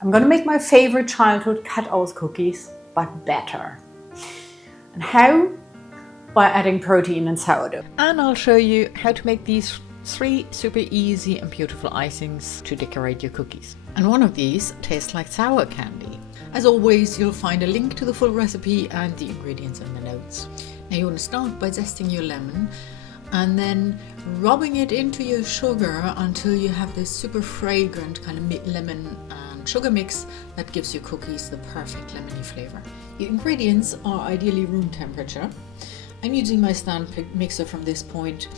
I'm going to make my favorite childhood cut-out cookies, but better. And how? By adding protein and sourdough. And I'll show you how to make these 3 super easy and beautiful icings to decorate your cookies. And one of these tastes like sour candy. As always, you'll find a link to the full recipe and the ingredients in the notes. Now you want to start by zesting your lemon and then rubbing it into your sugar until you have this super fragrant kind of lemon and sugar mix that gives your cookies the perfect lemony flavor. Your ingredients are ideally room temperature. I'm using my stand mixer from this point,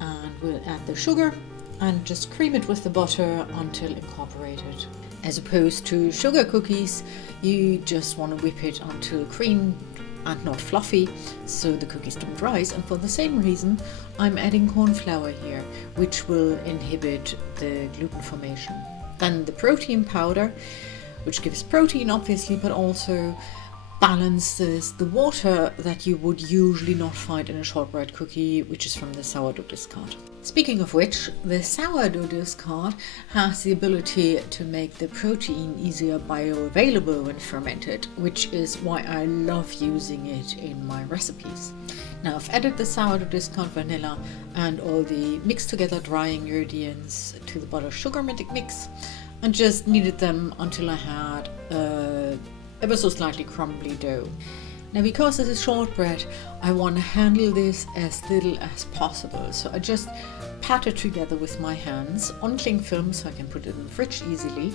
and we'll add the sugar and just cream it with the butter until incorporated. As opposed to sugar cookies, you just want to whip it until cream and not fluffy, so the cookies don't rise. And for the same reason, I'm adding corn flour here, which will inhibit the gluten formation. Then the protein powder, which gives protein obviously, but also balances the water that you would usually not find in a shortbread cookie, which is from the sourdough discard. Speaking of which, the sourdough discard has the ability to make the protein easier bioavailable when fermented, which is why I love using it in my recipes. Now I've added the sourdough discard vanilla and all the mixed together dry ingredients to the butter sugar mix and just kneaded them until I had ever so slightly crumbly dough. Now because this is shortbread, I want to handle this as little as possible, so I just pat it together with my hands on cling film so I can put it in the fridge easily.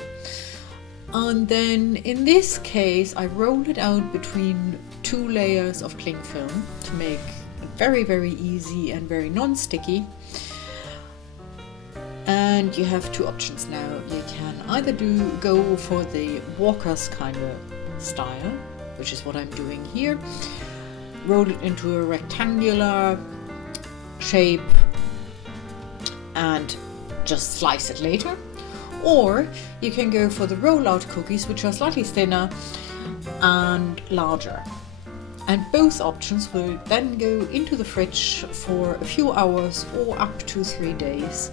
And then in this case I roll it out between 2 layers of cling film to make it very, very easy and very non-sticky. And you have 2 options now. You can either go for the Walker's kind of style, which is what I'm doing here, roll it into a rectangular shape and just slice it later, or you can go for the rollout cookies, which are slightly thinner and larger, and both options will then go into the fridge for a few hours or up to 3 days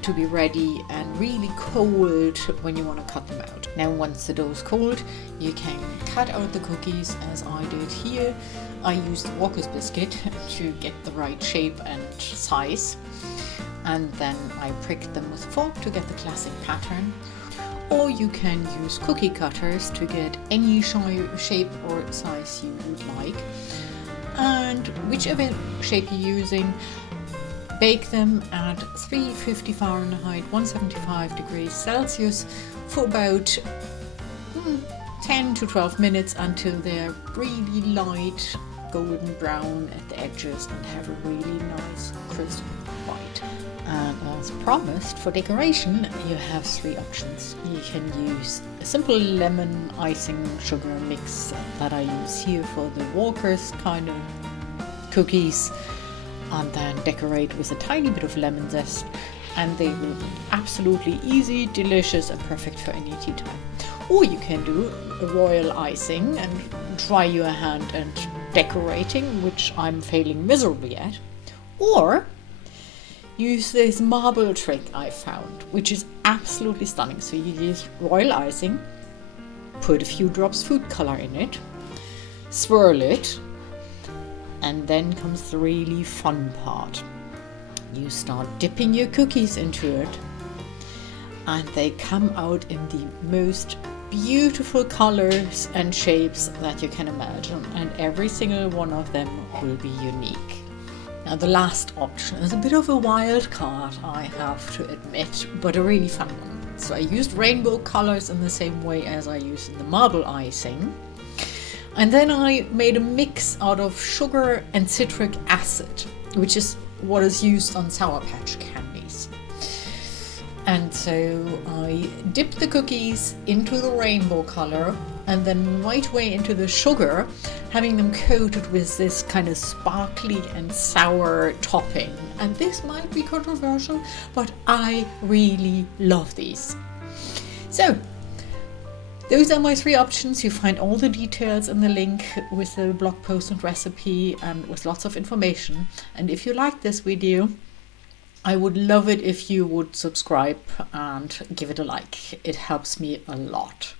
to be ready and really cold when you want to cut them out. Now once the dough is cold, you can cut out the cookies as I did here. I used the Walker's biscuit to get the right shape and size, and then I pricked them with a fork to get the classic pattern. Or you can use cookie cutters to get any shape or size you would like, and whichever shape you're using, bake them at 350 Fahrenheit, 175 degrees Celsius for about 10 to 12 minutes until they're really light golden brown at the edges and have a really nice crisp white. And as promised, for decoration you have 3 options. You can use a simple lemon icing sugar mix that I use here for the Walker's kind of cookies, and then decorate with a tiny bit of lemon zest, and they will be absolutely easy, delicious and perfect for any tea time. Or you can do a royal icing and try your hand at decorating, which I'm failing miserably at. Or use this marble trick I found, which is absolutely stunning. So you use royal icing, put a few drops food color in it, swirl it, and then comes the really fun part. You start dipping your cookies into it, and they come out in the most beautiful colors and shapes that you can imagine, and every single one of them will be unique. Now the last option is a bit of a wild card, I have to admit, but a really fun one. So I used rainbow colors in the same way as I used in the marble icing. And then I made a mix out of sugar and citric acid, which is what is used on Sour Patch candies. And so I dipped the cookies into the rainbow color and then right away into the sugar, having them coated with this kind of sparkly and sour topping. And this might be controversial, but I really love these. So those are my 3 options. You find all the details in the link with the blog post and recipe and with lots of information. And if you like this video, I would love it if you would subscribe and give it a like. It helps me a lot.